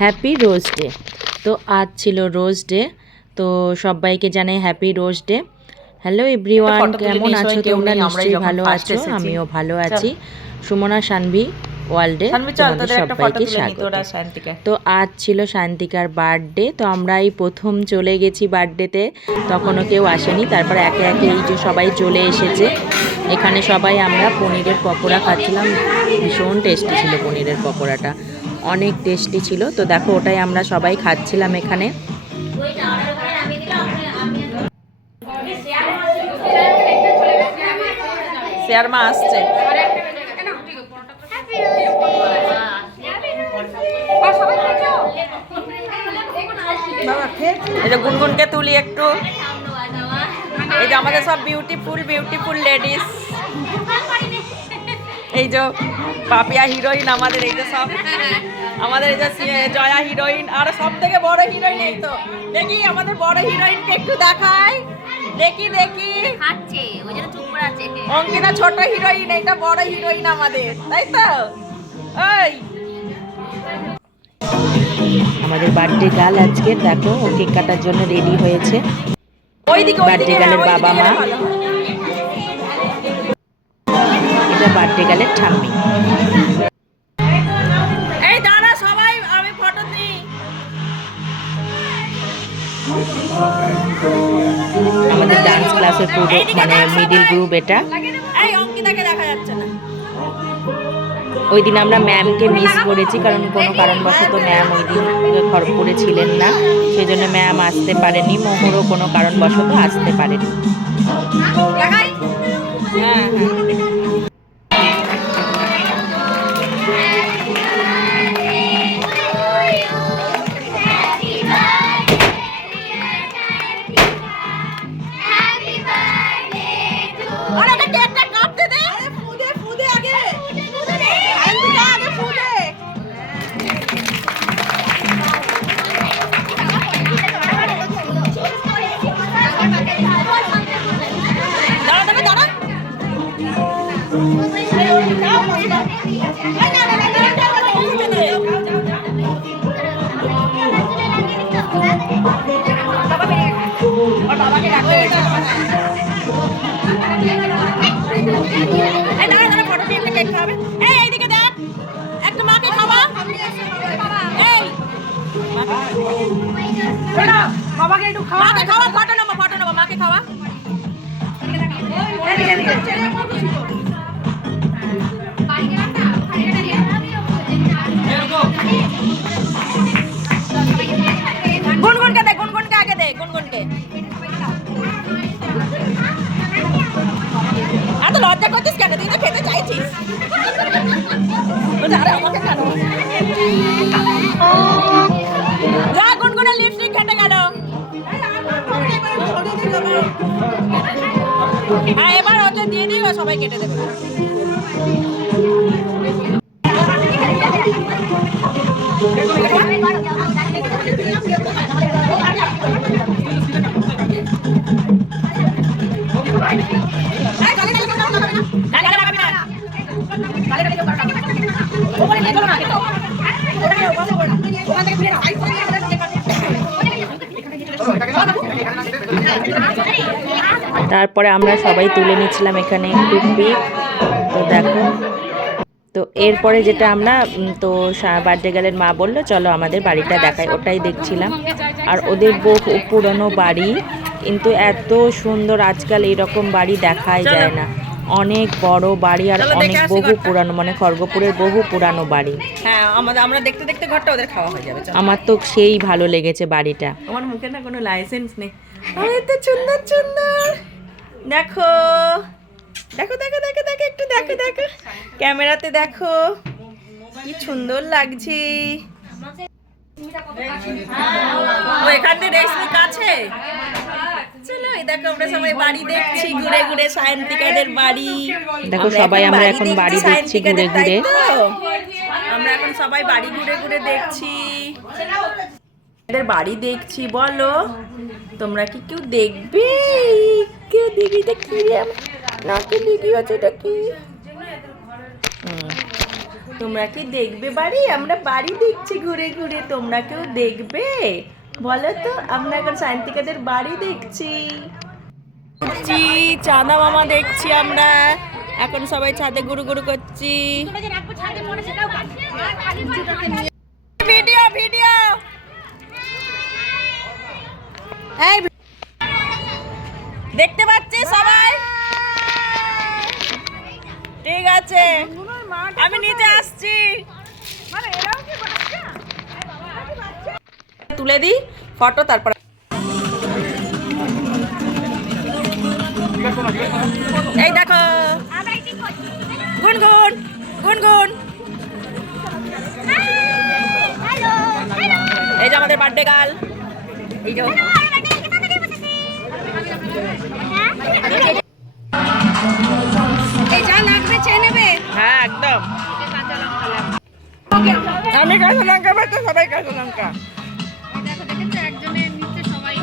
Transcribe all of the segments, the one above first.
Happy rose day. তো আজ ছিল রোজ ডে, তো সবাইকে জানাই happy rose day. Hello everyone, কেমন আছো তোমরা? নিশ্চয়ই ভালো আছো, আমিও ভালো আছি। সুমনা সানভি ওয়ার্ল্ডে তোমাদের সবাইকে স্বাগত। তো আজ ছিল শান্তিকার বার্থডে, তো আমরা এই প্রথম চলে গেছি বার্থডেতে, তখনও কেউ আসেনি। তারপর একে একে এই যে সবাই চলে এসেছে। এখানে সবাই আমরা পনিরের পকোড়া খাচ্ছিলাম, ভীষণ টেস্টি ছিল পনিরের পকোড়াটা, অনেক টেস্টি ছিল। তো দেখো ওটাই আমরা সবাই খাচ্ছিলাম এখানে। শেয়ার মা আসছে, এই যে গুনগুনকে তুলি একটু। এই যে আমাদের সব বিউটিফুল বিউটিফুল লেডিস, এই যে পাপিয়া হিরোইন আমাদের, এই যে সব আমাদের, এই যে জয়া হিরোইন, আর সব থেকে বড় হিরোইন এই তো। দেখি আমাদের বড় হিরোইনকে একটু দেখাই, দেখি দেখি। অঙ্কিতা ছোট হিরোইন, এইটা বড় হিরোইন আমাদের, তাই তো? ওই আমাদের বার্থডে গার্ল আজকে দেখো, ও কেক কাটার জন্য রেডি হয়েছে। বার্থডে গার্লের বাবা মা, এটা বার্থডে গার্লের ঠাম্মি। এই দাঁড়া সবাই, আমি ফটো দিই। আমাদের ডান্স ক্লাসের পুরো মানে মিডিল গ্রুপ এটা। এই অঙ্কিতাকে দেখা যাচ্ছে না। ওই দিন আমরা ম্যামকে মিস করেছি, কারণ কোনো কারণবশত ম্যাম ওই দিন খড়গপুরে ছিলেন না, সেই জন্য ম্যাম আসতে পারেনি। মোহরও কোনো কারণবশত আসতে পারেনি। হ্যাঁ গুনগুনকে দে, গুনগুনকে আগে দে, গুনগুনকে। এত লজ্জা করছিস কেন? তুই তো খেতে চাইছিস। যা, গুনগুনের লিপস্টিক খেতে গেল। হ্যাঁ এবার ওকে দিয়ে দিই, সবাই কেটে দেবে। তারপরে আমরা সবাই তুলে নিচ্ছিলাম এখানে একটু পিক। তো দেখো, তো এরপরে যেটা আমরা, তো বার্থডে গার্লের মা বললো চলো আমাদের বাড়িটা দেখাই, ওটাই দেখছিলাম। আর ওদের বহু পুরনো বাড়ি, কিন্তু এত সুন্দর, আজকাল এরকম বাড়ি দেখাই যায় না। অনেক বড় বাড়ি আর অনেক বহু পুরানো, মানে খড়গপুরের বহু পুরানো বাড়ি। হ্যাঁ আমরা দেখতে দেখতে ঘরটা ওদের খাওয়া হয়ে যাবে। আমার তো সেই ভালো লেগেছে বাড়িটা। আমার মুখে না কোনো লাইসেন্স নেই। এত সুন্দর সুন্দর, দেখো দেখো দেখো দেখো দেখো, একটু দেখো দেখো ক্যামেরাতে, দেখো কি সুন্দর লাগছে। এখান থেকে রেশমি কাছে। চলো এই দেখো আমরা সবাই বাড়ি দেখছি ঘুরে ঘুরে, সায়ন্তিকাদের বাড়ি। দেখো সবাই আমরা এখন বাড়ি দেখছি ঘুরে ঘুরে, আমরা এখন সবাই বাড়ি ঘুরে ঘুরে দেখছি, এদের বাড়ি দেখছি। বলো তোমরা কি কেউ দেখবে? কেউ দেখবি? কি রে নাকে লিখি আছে, এটা কি? তোমরা কি দেখবে বাড়ি? আমরা বাড়ি দেখছি ঘুরে ঘুরে, তোমরা কেউ দেখবে বলো তো? আমরা এখন শান্তিকাদের বাড়ি দেখছি, চাঁদা মামা দেখছি আমরা। এখন সবাই ছাদে গুরু গুরু করছি। ভিডিও ভিডিও এই দেখতে পাচ্ছি সবাই? ঠিক আছে, আমি নিচে আসছি। তুলে দিই ফটো, তারপর এই দেখো গুনগুন গুনগুন, এই যে আমাদের বার্থডে গার্ল। এই যে এই যা লাগবে চেয়ে নেবে। হ্যাঁ একদম। আমি কাঁচা লঙ্কা পাচ্ছি, সবাই কাঁচা লঙ্কা। দেখো দেখেছো একজনের নিচে সবাই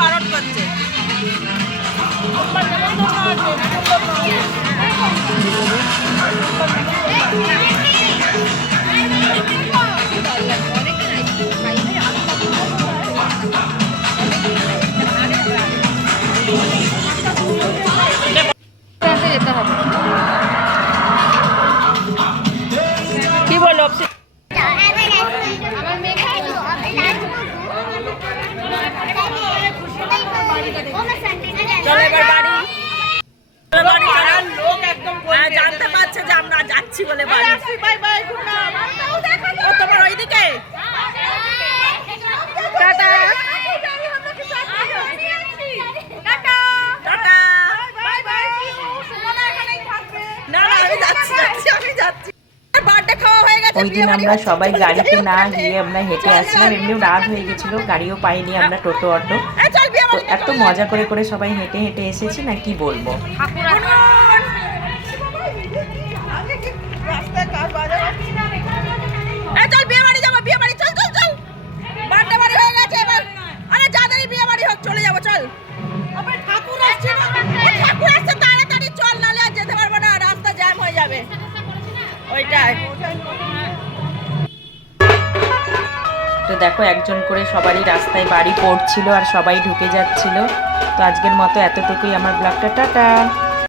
বারণ করছে। যেতে হবে। কি বলো? চলো এবার বাড়ি। লোক একদম জানতে পারছে যে আমরা যাচ্ছি বলে বাড়ি। ও তোমার ওইদিকে টাটা টাটা। না না আমি যাচ্ছি আমি যাচ্ছি। বার্থডে খাওয়া হয়ে গেছে। ওই দিন আমরা সবাই গাড়িতে না গিয়ে আমরা হেঁটে আসছিলাম, এমনিও রাত হয়ে গেছিল, গাড়িও পাইনি আমরা, টোটো অটো। তো এত মজা করে করে সবাই হেঁটে হেঁটে এসেছি না, কি বলবো। চল বিয়ে বাড়ি যাবো, বিয়ে বাড়ি চল চল চল। বার্থডে বাড়ি হয়ে গেছে এবার, আরে যাদেরই বিয়ে বাড়ি হোক চলে যাবো চল। ঠাকুর আসছে না, ঠাকুর আসছে তাড়াতাড়ি চল, নাহলে আর যেতে পারবো না, রাস্তা জ্যাম হয়ে যাবে। ওইটাই তো দেখো একজন করে সবারই রাস্তায় বাড়ি পড়ছিল আর সবাই ঢুকে যাচ্ছিল। তো আজকের মতো এতটুকুই আমার ব্লগটা, টাটা।